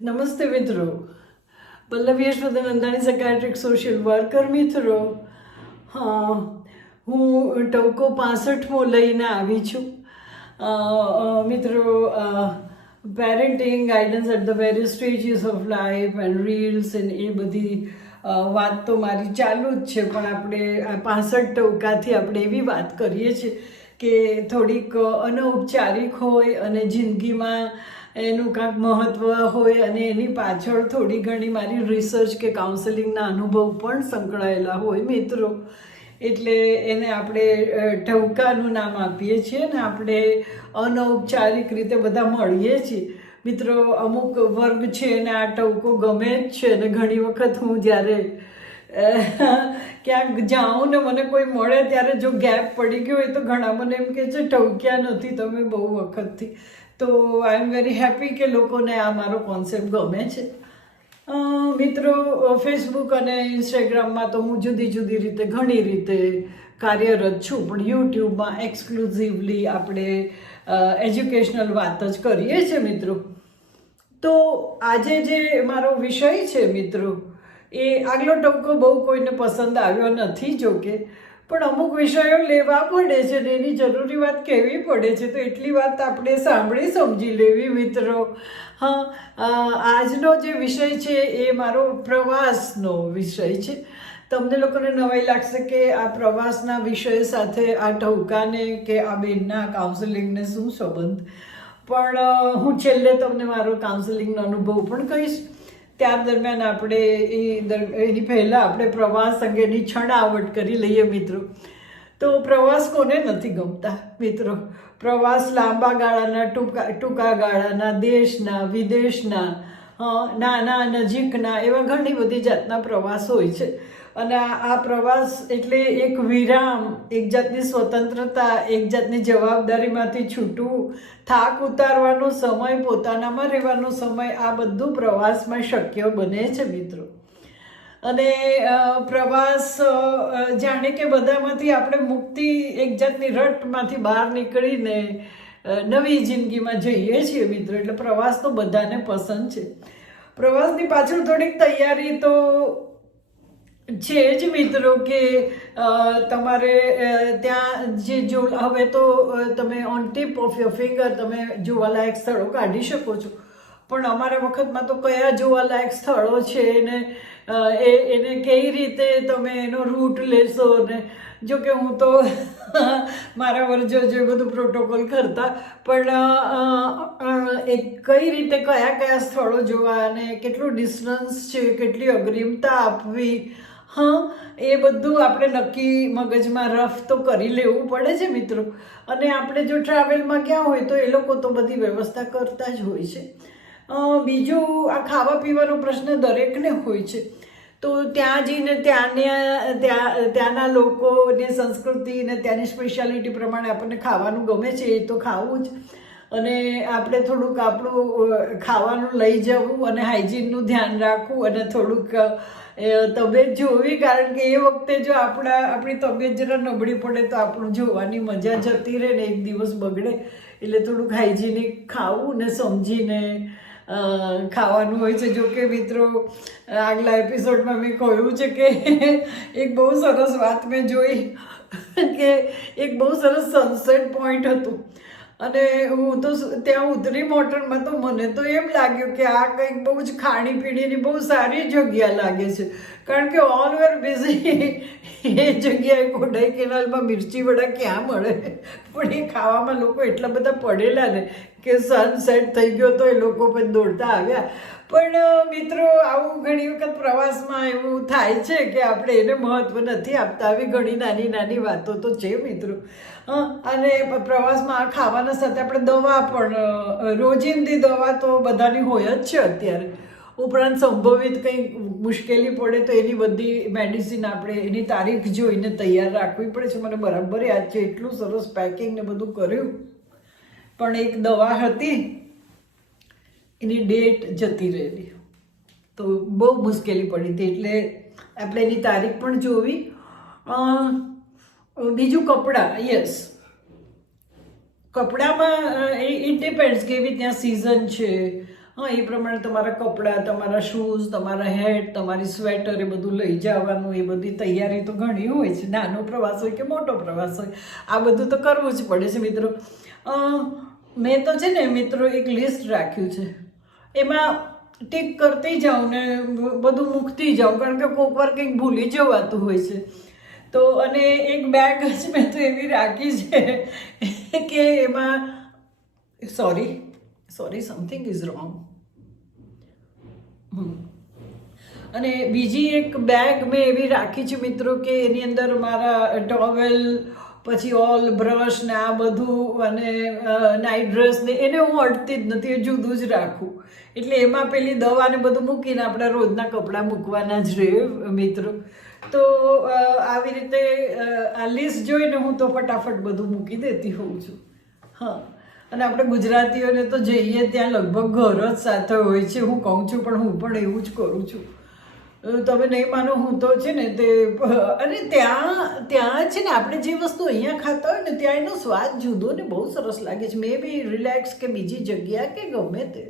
નમસ્તે મિત્રો, Pallavi Yashwant Nandani psychiatric social worker મિત્રો. હા, હું ટવકો 65મો લઈને આવી છું. મિત્રો, parenting guidance at the various stages of life and reels and એ બધી વાત તો મારી ચાલુ જ છે, પણ આપણે 65 ટવકાથી આપણે એવી વાત કરીએ છીએ કે થોડીક અનૌપચારિક હોય અને જિંદગીમાં એનું કાંઈક મહત્ત્વ હોય અને એની પાછળ થોડી ઘણી મારી રિસર્ચ કે કાઉન્સેલિંગના અનુભવ પણ સંકળાયેલા હોય મિત્રો. એટલે એને આપણે ટવકાનું નામ આપીએ છીએ ને આપણે અનૌપચારિક રીતે બધા મળીએ છીએ મિત્રો. અમુક વર્ગ છે ને આ ટવકો ગમે જ છે ને ઘણી વખત હું જ્યારે ક્યાંક જાઉં ને મને કોઈ મળે ત્યારે જો ગેપ પડી ગયો હોય તો ઘણા મને એમ કહે છે ટવક્યા નથી તમે બહુ વખતથી. તો આઈ એમ વેરી હેપી કે લોકોને આ મારો કોન્સેપ્ટ ગમે છે મિત્રો. ફેસબુક અને ઇન્સ્ટાગ્રામમાં તો હું જુદી જુદી રીતે ઘણી રીતે કાર્યરત છું, પણ યુટ્યુબમાં એક્સક્લુઝિવલી આપણે એજ્યુકેશનલ વાત જ કરીએ છીએ મિત્રો. તો આજે જે મારો વિષય છે મિત્રો, એ આગલો ટવકો બહુ કોઈને પસંદ આવ્યો નથી જોકે, પણ અમુક વિષયો લેવા પડે છે ને એની જરૂરી વાત કહેવી પડે છે, તો એટલી વાત આપણે સાંભળી સમજી લેવી મિત્રો. હા, આજનો જે વિષય છે એ મારો પ્રવાસનો વિષય છે. તમને લોકોને નવાઈ લાગશે કે આ પ્રવાસના વિષય સાથે આ ટવકાને કે આ બેનના કાઉન્સેલિંગને શું સંબંધ, પણ હું છેલ્લે તમને મારો કાઉન્સેલિંગનો અનુભવ પણ કહીશ. ત્યાર દરમિયાન આપણે એની પહેલાં આપણે પ્રવાસ અંગેની છણાવટ કરી લઈએ મિત્રો. તો પ્રવાસ કોને નથી ગમતા મિત્રો? પ્રવાસ લાંબા ગાળાના, ટૂંકા ગાળાના, દેશના, વિદેશના, નાના, નજીકના, એવા ઘણી બધી જાતના પ્રવાસ હોય છે. અને આ પ્રવાસ એટલે એક વિરામ, એક જાતની સ્વતંત્રતા, એક જાતની જવાબદારીમાંથી છૂટવું, થાક ઉતારવાનો સમય, પોતાનામાં રહેવાનો સમય, આ બધું પ્રવાસમાં શક્ય બને છે મિત્રો. અને પ્રવાસ જાણે કે બધામાંથી આપણે મુક્તિ, એક જાતની રટમાંથી બહાર નીકળીને નવી જિંદગીમાં જઈએ છીએ મિત્રો. એટલે પ્રવાસ તો બધાને પસંદ છે. પ્રવાસની પાછળ થોડીક તૈયારી તો છે જ મિત્રો, કે તમારે ત્યાં જે હવે તો તમે on tip of your finger તમે જોવાલાયક સ્થળો કાઢી શકો છો, પણ અમારા વખતમાં તો કયા જોવાલાયક સ્થળો છે ને એને કઈ રીતે તમે એનો રૂટ લેશો ને. જો કે હું તો મારા વર્જો જે બધું પ્રોટોકોલ કરતા, પણ એ કઈ રીતે કયા સ્થળો જોવા અને કેટલું ડિસ્ટન્સ છે, કેટલી અગ્રિમતા આપવી, હા, એ બધું આપણે નક્કી મગજમાં રફ તો કરી લેવું પડે છે મિત્રો. અને આપણે જો ટ્રાવેલમાં ગયા હોય તો એ લોકો તો બધી વ્યવસ્થા કરતા જ હોય છે. બીજું, આ ખાવા પીવાનો પ્રશ્ન દરેકને હોય છે. તો ત્યાં જઈને ત્યાંના લોકોની સંસ્કૃતિ ને ત્યાંની સ્પેશિયાલિટી પ્રમાણે આપણને ખાવાનું ગમે છે એ તો ખાવું જ. અને આપણે થોડુંક આપણું ખાવાનું લઈ જવું અને હાઇજીનનું ધ્યાન રાખવું અને થોડુંક તબિયત જોવી, કારણ કે એ વખતે જો આપણી તબિયત જરા નબળી પડે તો આપણું જોવાની મજા જતી રહે ને એક દિવસ બગડે. એટલે થોડુંક હાઇજીનિક ખાવું ને સમજીને ખાવાનું હોય છે. જો કે મિત્રો, આગલા એપિસોડમાં મેં કહ્યું છે કે એક બહુ સરસ વાત મેં જોઈ કે એક બહુ સરસ સનસેટ પોઈન્ટ હતું અને હું તો ત્યાં ઉતરી મોટરમાં, તો મને તો એમ લાગ્યું કે આ કંઈક બહુ જ ખાણીપીણીની બહુ સારી જગ્યા લાગે છે, કારણ કે ઓલ વેર બિઝી. એ જગ્યાએ કોડાઈ કેનાલમાં મિર્ચી વડા ક્યાં મળે, પણ એ ખાવામાં લોકો એટલા બધા પડેલા ને કે સનસેટ થઈ ગયો તો એ લોકો પણ દોડતા આવ્યા. પણ મિત્રો, આવું ઘણી વખત પ્રવાસમાં એવું થાય છે કે આપણે એને મહત્ત્વ નથી આપતા. આવી ઘણી નાની નાની વાતો તો છે મિત્રો. અને પ્રવાસમાં આ ખાવાના સાથે આપણે દવા પણ, રોજિંદી દવા તો બધાની હોય જ છે અત્યારે. ઉપરાંત સંભવિત કંઈ મુશ્કેલી પડે તો એની બધી મેડિસિન આપણે એની તારીખ જોઈને તૈયાર રાખવી પડે છે. મને બરાબર યાદ છે, એટલું સરસ પેકિંગ ને બધું કર્યું, પણ એક દવા હતી એની ડેટ જતી રહેલી, તો બહુ મુશ્કેલી પડી હતી. એટલે આપણે એની તારીખ પણ જોવી. બીજું કપડાં, યસ, કપડામાં ઇટ ડિપેન્ડ્સ કેવી ત્યાં સિઝન છે, હા, એ પ્રમાણે તમારા કપડાં, તમારા શૂઝ, તમારા હેટ, તમારી સ્વેટર એ બધું લઈ જવાનું, એ બધી તૈયારી તો ઘણી હોય છે. નાનો પ્રવાસ હોય કે મોટો પ્રવાસ હોય, આ બધું તો કરવું જ પડે છે મિત્રો. મેં તો છે ને મિત્રો એક લિસ્ટ રાખ્યું છે, એમાં ટીક કરતી જાઉં ને બધું મૂકતી જાઉં, કારણ કે કોઈક વાર કંઈક ભૂલી જવાતું હોય છે. તો અને એક બેગ જ મેં તો એવી રાખી છે કે એમાં સોરી સમથિંગ ઇઝ રોંગ. અને બીજી એક બેગ મેં એવી રાખી છે મિત્રો કે એની અંદર મારા ટોવેલ, પછી ઓલ બ્રશ ને આ બધું, અને નાઇટ ડ્રેસ ને એને હું અડતી જ નથી, એ જુદું જ રાખું. એટલે એમાં પેલી દવા ને બધું મૂકીને આપણે રોજના કપડાં મૂકવાના જ રહે મિત્રો. તો આવી રીતે આ લિસ્ટ જોઈને હું તો ફટાફટ બધું મૂકી દેતી હોઉં છું. હા, અને આપણે ગુજરાતીઓને તો જઈએ ત્યાં લગભગ ઘર જ સાથે હોય છે, હું કહું છું, પણ હું પણ એવું જ કરું છું. તમે નહીં માનો, હું તો છે ને તે, અને ત્યાં છે ને આપણે જે વસ્તુ અહીંયા ખાતા હોય ને ત્યાં એનો સ્વાદ જુદો ને બહુ સરસ લાગે છે. મે બી રિલેક્સ કે બીજી જગ્યા કે ગમે તે,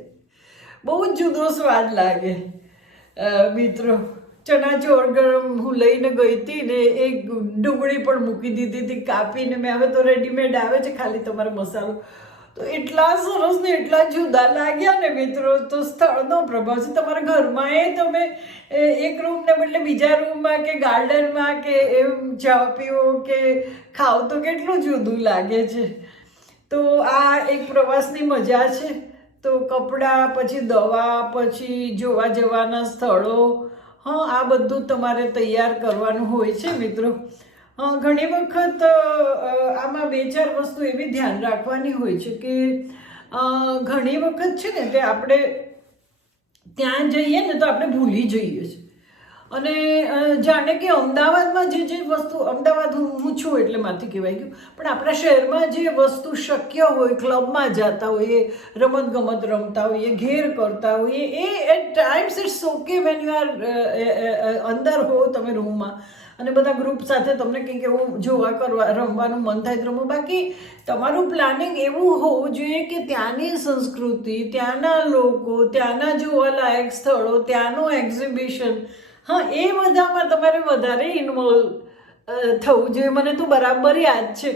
બહુ જ જુદો સ્વાદ લાગે મિત્રો. ચણાચોર ગરમ હું લઈને ગઈ હતી ને એક ડુંગળી પણ મૂકી દીધી હતી કાપીને મેં. હવે તો રેડીમેડ આવે છે, ખાલી તમારો મસાલો. તો એટલા સરસ ને એટલા જુદા લાગ્યા ને મિત્રો. તો સ્થળનો પ્રભાવ છે. તમારા ઘરમાં એ તમે એક રૂમને બદલે બીજા રૂમમાં કે ગાર્ડનમાં કે એમ ચા પીવો કે ખાઓ તો કેટલું જુદું લાગે છે. તો આ એક પ્રવાસની મજા છે. તો કપડાં, પછી દવા, પછી જોવા જવાના સ્થળો, હા, આ બધું તમારે તૈયાર કરવાનું હોય છે મિત્રો. ઘણી વખત આમાં 2-4 વસ્તુ એવી ધ્યાન રાખવાની હોય છે કે ઘણી વખત છે ને તે આપણે ત્યાં જઈએ ને તો આપણે ભૂલી જઈએ છીએ. અને જાણે કે અમદાવાદમાં જે વસ્તુ, અમદાવાદ હું છું એટલે માંથી કહેવાય ગયું, પણ આપણા શહેરમાં જે વસ્તુ શક્ય હોય, ક્લબમાં જતા હોઈએ, રમતગમત રમતા હોઈએ, ઘેર કરતા હોઈએ, એ at times it's okay when you are અંદર હો તમે રૂમમાં અને બધા ગ્રુપ સાથે તમને કંઈક એવું જોવા કરવા રમવાનું મન થાય તો રમો. બાકી તમારું પ્લાનિંગ એવું હોવું જોઈએ કે ત્યાંની સંસ્કૃતિ, ત્યાંના લોકો, ત્યાંના જોવાલાયક સ્થળો, ત્યાંનું એક્ઝિબિશન, હા, એ બધામાં તમારે વધારે ઇન્વોલ્વ થવું જોઈએ. મને તો બરાબર યાદ છે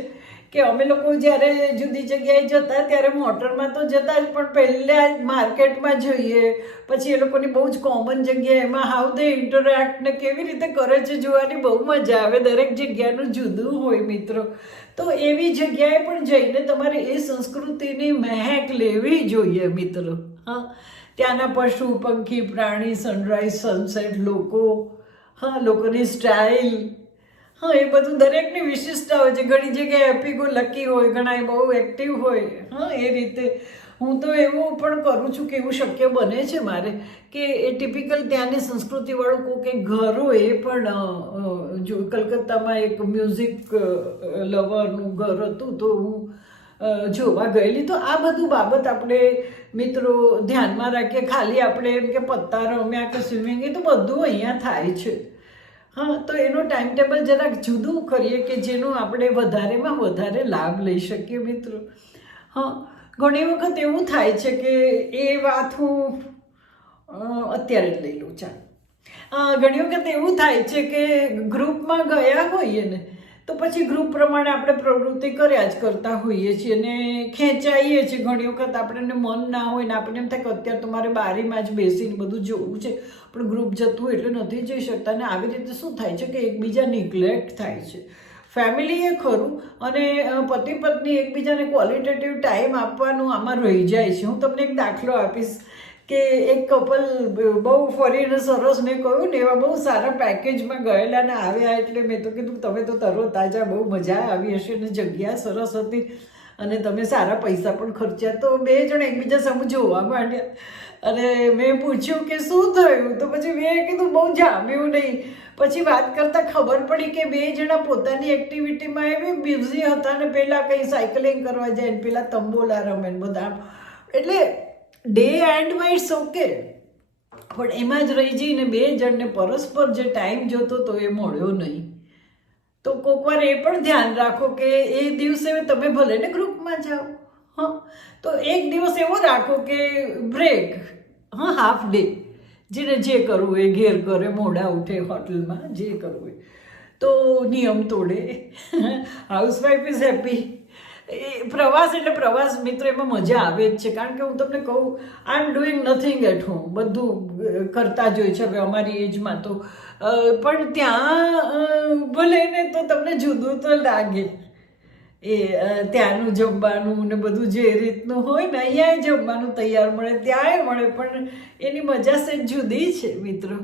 કે અમે લોકો જ્યારે જુદી જગ્યાએ જતા ત્યારે મોટરમાં તો જતા જ, પણ પહેલાં માર્કેટમાં જઈએ, પછી એ લોકોની બહુ જ કોમન જગ્યા, એમાં હાઉ દે ઇન્ટરેક્ટ ને કેવી રીતે કરે છે જોવાની બહુ મજા આવે. દરેક જગ્યાનું જુદું હોય મિત્રો. તો એવી જગ્યાએ પણ જઈને તમારે એ સંસ્કૃતિની મહેક લેવી જોઈએ મિત્રો. હા, ત્યાંના પશુ, પંખી, પ્રાણી, સનરાઈઝ, સનસેટ, લોકો, હા, લોકોની સ્ટાઇલ, હા, એ બધું દરેકની વિશિષ્ટતા હોય છે. ઘણી જગ્યાએ હેપી ગો લકી હોય, ઘણા બહુ એક્ટિવ હોય. હા, એ રીતે હું તો એવું પણ કરું છું કે એવું શક્ય બને છે મારે કે એ ટિપિકલ ત્યાંની સંસ્કૃતિવાળું કોઈ કંઈક ઘર હોય એ પણ જો કલકત્તામાં એક મ્યુઝિક લવરનું ઘર હતું તો હું જોવા ગયેલી. તો આ બધું બાબત આપણે મિત્રો ધ્યાનમાં રાખીએ. ખાલી આપણે એમ કે પત્તા રમ્યા કે સ્વિમિંગ, એ તો બધું અહીંયા થાય છે. હા, તો એનું ટાઈમ ટેબલ જરાક જુદું કરીએ કે જેનો આપણે વધારેમાં વધારે લાભ લઈ શકીએ મિત્રો. હા, ઘણી વખત એવું થાય છે કે એ વાત હું અત્યારે જ લઈ લઉં. ચાલો, ઘણી વખત એવું થાય છે કે ગ્રુપમાં ગયા હોઈએ ને તો પછી ગ્રુપ પ્રમાણે આપણે પ્રવૃત્તિ કર્યા જ કરતા હોઈએ છીએ અને ખેંચાઈએ છીએ. ઘણી વખત આપણને મન ના હોય ને આપણને એમ થાય કે અત્યારે તમારે બારીમાં જ બેસીને બધું જોવું છે, પણ ગ્રુપ જતું હોય એટલે નથી જઈ શકતા. અને આવી રીતે શું થાય છે કે એકબીજા નિગ્લેક્ટ થાય છે. ફેમિલી એ ખરું, અને પતિ પત્ની એકબીજાને ક્વોલિટેટિવ ટાઈમ આપવાનું આમાં રહી જાય છે. હું તમને એક દાખલો આપીશ કે એક કપલ બહુ ફરીને સરસ, મેં કહ્યું ને એવા બહુ સારા પેકેજમાં ગયેલા ને આવ્યા એટલે મેં તો કીધું તમે તો તરો તાજા, બહુ મજા આવી હશે ને જગ્યા સરસ હતી અને તમે સારા પૈસા પણ ખર્ચ્યા. તો 2 જણ એકબીજા સામે જોવા માંડ્યા અને મેં પૂછ્યું કે શું થયું, તો પછી મેં કીધું બહુ જામ્યું નહીં. પછી વાત કરતાં ખબર પડી કે 2 જણા પોતાની એક્ટિવિટીમાં એવી બિઝી હતા ને પેલા કંઈ સાયકલિંગ કરવા જાય ને પેલા તંબોલા રમે ને બધા. એટલે ડે એન્ડમાં ઇટ્સ ઓકે, પણ એમાં જ રહી જઈને 2 જણને પરસ્પર જે ટાઈમ જોતો તો એ મળ્યો નહીં. તો કોઈક વાર એ પણ ધ્યાન રાખો કે એ દિવસે તમે ભલે ને ગ્રુપમાં જાઓ, હા, તો એક દિવસ એવો રાખો કે બ્રેક, હા, હાફ ડે, જેને જે કરવું એ ઘેર કરે, મોડા ઉઠે હોટલમાં, જે કરવું એ તો નિયમ તોડે. Housewife is happy. એ પ્રવાસ એટલે પ્રવાસ મિત્ર, એમાં મજા આવે જ છે. કારણ કે હું તમને કહું, I am doing nothing at home, બધું કરતા જ હોય છે હવે અમારી એજમાં તો. પણ ત્યાં ભલે ને તો તમને જુદું તો લાગે એ ત્યાંનું જમવાનું ને બધું જે રીતનું હોય ને, અહીંયા જમવાનું તૈયાર મળે, ત્યાંય મળે, પણ એની મજા સેજ જુદી છે મિત્રો.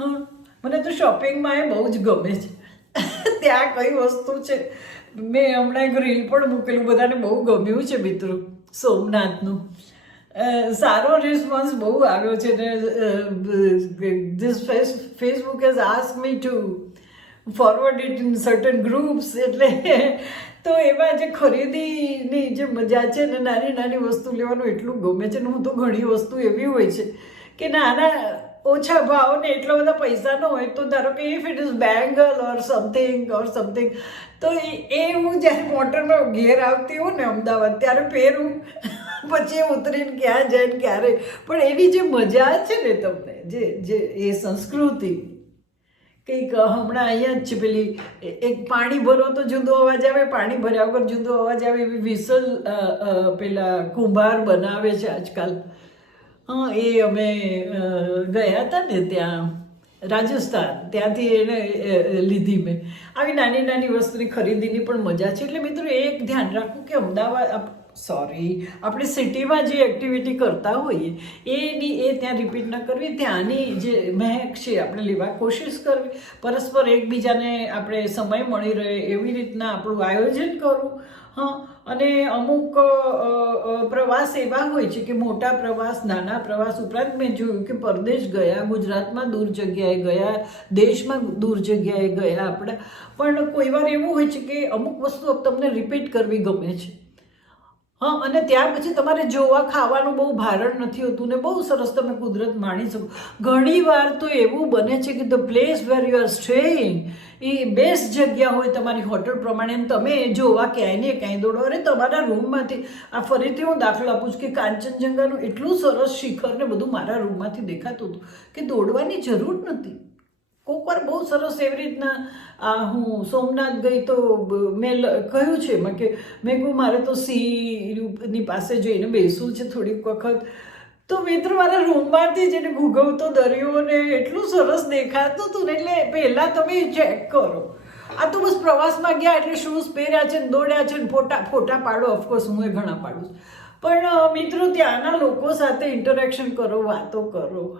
હા, મને તો શોપિંગમાં એ બહુ જ ગમે છે. ત્યાં કઈ વસ્તુ છે, મેં હમણાં એક રીલ પણ મૂકેલું, બધાને બહુ ગમ્યું છે મિત્રો સોમનાથનું. સારો રિસ્પોન્સ બહુ આવ્યો છે ને this Facebook has ask me to forward it in certain groups. એટલે તો એમાં જે ખરીદીની જે મજા છે ને, નાની નાની વસ્તુ લેવાનું એટલું ગમે છે ને. હું તો ઘણી વસ્તુ એવી હોય છે કે નાના ઓછા ભાવ ને એટલા બધા પૈસા ન હોય, તો ધારો કે if it is Bengal or something, તો એ હું જ્યારે મોટરમાં ઘેર આવતી હોઉં ને અમદાવાદ, ત્યારે પહેરું, પછી ઉતરીને ક્યાં જાય ને ક્યારે. પણ એની જે મજા છે ને, તમને જે એ સંસ્કૃતિ કંઈક હમણાં અહીંયા જ છે, પેલી એક પાણી ભરો તો જુદો અવાજ આવે, પાણી ભર્યા વગર જુદો અવાજ આવે, એવી વિસલ પેલા કુંભાર બનાવે છે આજકાલ. હા, એ અમે ગયા હતા ને ત્યાં રાજસ્થાન, ત્યાંથી એને લીધી મેં. આવી નાની નાની વસ્તુની ખરીદીની પણ મજા છે. એટલે મિત્રો એક ધ્યાન રાખવું કે અમદાવાદ આપણે સિટીમાં જે એક્ટિવિટી કરતા હોઈએ એ ત્યાં રિપીટ ન કરવી. ત્યાંની જે મહેક છે આપણે લેવા કોશિશ કરવી, પરસ્પર એકબીજાને આપણે સમય મળી રહે એવી રીતના આપણું આયોજન કરવું. હા, અને અમુક પ્રવાસ એવા હોય છે કે મોટા પ્રવાસ, નાના પ્રવાસ ઉપરાંત મેં જોયું કે પરદેશ ગયા, ગુજરાતમાં દૂર જગ્યાએ ગયા, દેશમાં દૂર જગ્યાએ ગયા આપણા. પણ કોઈ વાર એવું હોય છે કે અમુક વસ્તુ તમને રિપીટ કરવી ગમે છે. હા, અને ત્યાર પછી તમારે જોવા ખાવાનું બહુ ભારણ નથી હોતું ને બહુ સરસ તમે કુદરત માણી શકો. ઘણી વાર તો એવું બને છે કે the place where you are staying A best જગ્યા હોય તમારી હોટલ પ્રમાણે, તમે જોવા ક્યાંય ને ક્યાંય દોડો. અરે તમારા રૂમમાંથી, આ ફરીથી હું દાખલો આપું છું કે કાંચનજંગાનું એટલું સરસ શિખર ને બધું મારા રૂમમાંથી દેખાતું હતું કે દોડવાની જરૂર નથી. કોઈક વાર બહુ સરસ એવી રીતના હું સોમનાથ ગઈ તો મેં કહ્યું છે એમાં કે મેં કહું મારે તો સીની પાસે જઈને બેસવું છે થોડીક વખત. તો મિત્રો મારા રૂમમાંથી જઈને ભૂગવતો દરિયો ને એટલું સરસ દેખાતું હતું ને. એટલે પહેલાં તમે ચેક કરો. આ તો બસ પ્રવાસમાં ગયા એટલે શૂઝ પહેર્યા છે ને દોડ્યા છે ને ફોટા પાડો. ઓફકોર્સ હું એ ઘણા પાડું છું, પણ મિત્રો ત્યાંના લોકો સાથે ઇન્ટરેક્શન કરો, વાતો કરો.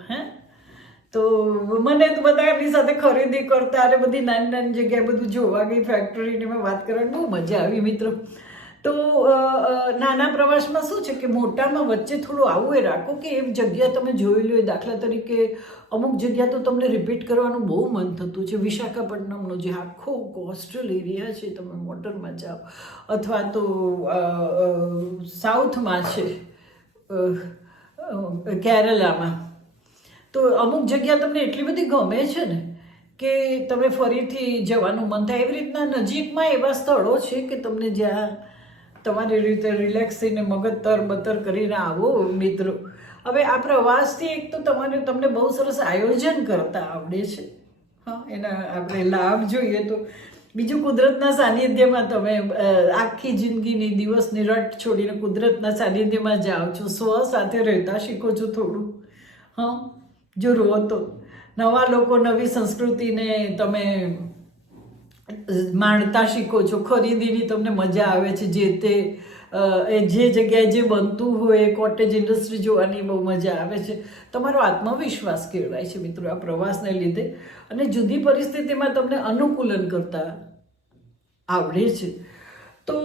તો મને તો બધાની સાથે ખરીદી કરતા અને બધી નાની નાની જગ્યાએ બધું જોવા ગઈ, ફેક્ટરીની મેં વાત કરવાની બહુ મજા આવી મિત્રો. તો નાના પ્રવાસમાં શું છે કે મોટામાં વચ્ચે થોડું આવું એ રાખો કે એક જગ્યા તમે જોઈ લો. દાખલા તરીકે અમુક જગ્યા તો તમને રિપીટ કરવાનું બહુ મન થતું છે. વિશાખાપટ્ટનમનો જે આખો કોસ્ટલ એરિયા છે, તમે મોટરમાં જાઓ, અથવા તો સાઉથમાં છે કેરલામાં, તો અમુક જગ્યા તમને એટલી બધી ગમે છે ને કે તમે ફરીથી જવાનું મન થાય. એવી રીતના નજીકમાં એવા સ્થળો છે કે તમને જ્યાં તમારી રીતે રિલેક્સ થઈને મગજ તરબતર કરીને આવો મિત્રો. હવે આ પ્રવાસથી એક તો તમને બહુ સરસ આયોજન કરતા આવડે છે. હા, એના આપણે લાભ જોઈએ તો બીજું કુદરતના સાનિધ્યમાં તમે આખી જિંદગીની દિવસની રટ છોડીને કુદરતના સાનિધ્યમાં જાઓ છો, સ્વ સાથે રહેતા શીખો છો થોડું. હા, જો રહો તો નવા લોકો, નવી સંસ્કૃતિને તમે માણતા શીખો છો. ખરીદીની તમને મજા આવે છે. જે જગ્યાએ જે બનતું હોય કોટેજ ઇન્ડસ્ટ્રી જોવાની બહુ મજા આવે છે. તમારો આત્મવિશ્વાસ કેળવાય છે મિત્રો આ પ્રવાસને લીધે, અને જુદી પરિસ્થિતિમાં તમને અનુકૂલન કરતા આવડે છે. તો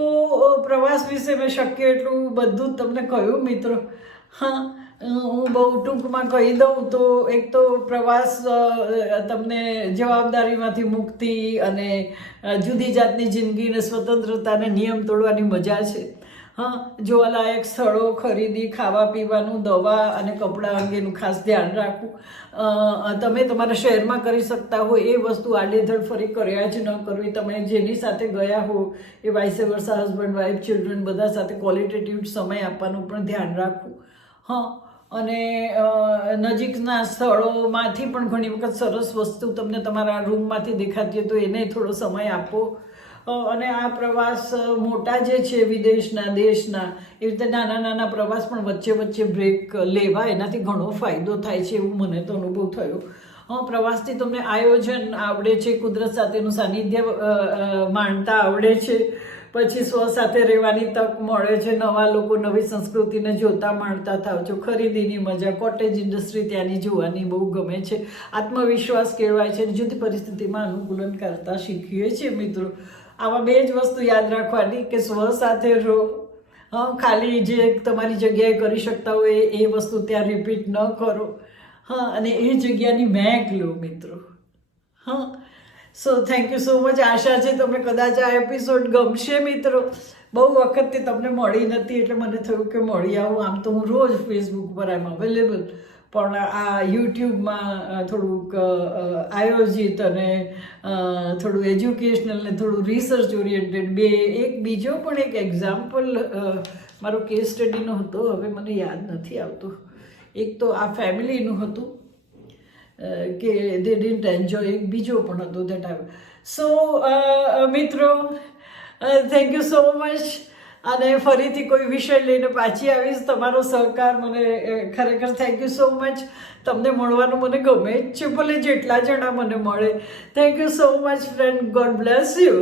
પ્રવાસ વિશે મેં શક્ય એટલું બધું જ તમને કહ્યું મિત્રો. હા, હું બહુ ટૂંકમાં કહી દઉં તો એક તો પ્રવાસ તમને જવાબદારીમાંથી મુક્તિ અને જુદી જાતની જિંદગીને સ્વતંત્રતાને નિયમ તોડવાની મજા છે. હા, જોવાલાયક સ્થળો, ખરીદી, ખાવા પીવાનું, દવા અને કપડાં અંગેનું ખાસ ધ્યાન રાખવું. તમે તમારા શહેરમાં કરી શકતા હો એ વસ્તુ આડેધડ ફરી કર્યા જ ન કરવી. તમે જેની સાથે ગયા હો એ vice versa, husband wife children બધા સાથે ક્વોલિટેટિવ સમય આપવાનું પણ ધ્યાન રાખવું. હા, અને નજીકના સ્થળોમાંથી પણ ઘણી વખત સરસ વસ્તુ તમને તમારા રૂમમાંથી દેખાતી હોય તો એને થોડો સમય આપો. અને આ પ્રવાસ મોટા જે છે વિદેશના દેશના એવી રીતે નાના નાના પ્રવાસ પણ વચ્ચે વચ્ચે બ્રેક લેવા, એનાથી ઘણો ફાયદો થાય છે એવું મને તો અનુભવ થયો. પ્રવાસથી તમને આયોજન આવડે છે, કુદરત સાથેનું સાનિધ્ય માણતા આવડે છે, પછી સ્વ સાથે રહેવાની તક મળે છે, નવા લોકો નવી સંસ્કૃતિને જોતા માણતા થાવ છો, ખરીદીની મજા, કોટેજ ઇન્ડસ્ટ્રી ત્યાંની જોવાની બહુ ગમે છે, આત્મવિશ્વાસ કેળવાય છે, જુદી પરિસ્થિતિમાં અનુકૂલન કરતા શીખીએ છીએ મિત્રો. આવા બે જ વસ્તુ યાદ રાખવાની કે સ્વ સાથે રહો, ખાલી જે તમારી જગ્યાએ કરી શકતા હોય એ વસ્તુ ત્યાં રિપીટ ન કરો, અને એ જગ્યાની મહેક લો મિત્રો. So thank you so much. આશા છે તમને કદાચ આ એપિસોડ ગમશે મિત્રો. બહુ વખતથી તમને મળી નથી એટલે મને થયું કે મળી આવું. આમ તો હું રોજ ફેસબુક પર આમ અવેલેબલ, પણ આ યુટ્યુબમાં થોડુંક આયોજિત અને થોડું એજ્યુકેશનલ ને થોડું રિસર્ચ ઓરિએન્ટેડ એક બીજો પણ એક એક્ઝામ્પલ મારો કેસ સ્ટડીનો હતો, હવે મને યાદ નથી આવતું. એક તો આ ફેમિલીનું હતું કે દે ડિડન્ટ એન્જોય, એક બીજો પણ હતો દેટ આઈ. સો મિત્રો થેન્ક યુ સો મચ. અને ફરીથી કોઈ વિષય લઈને પાછી આવીશ. તમારો સહકાર મને ખરેખર થેન્ક યુ સો મચ. તમને મળવાનું મને ગમે જ છે, ભલે જેટલા જણા મને મળે. Thank you so much friend. God bless you.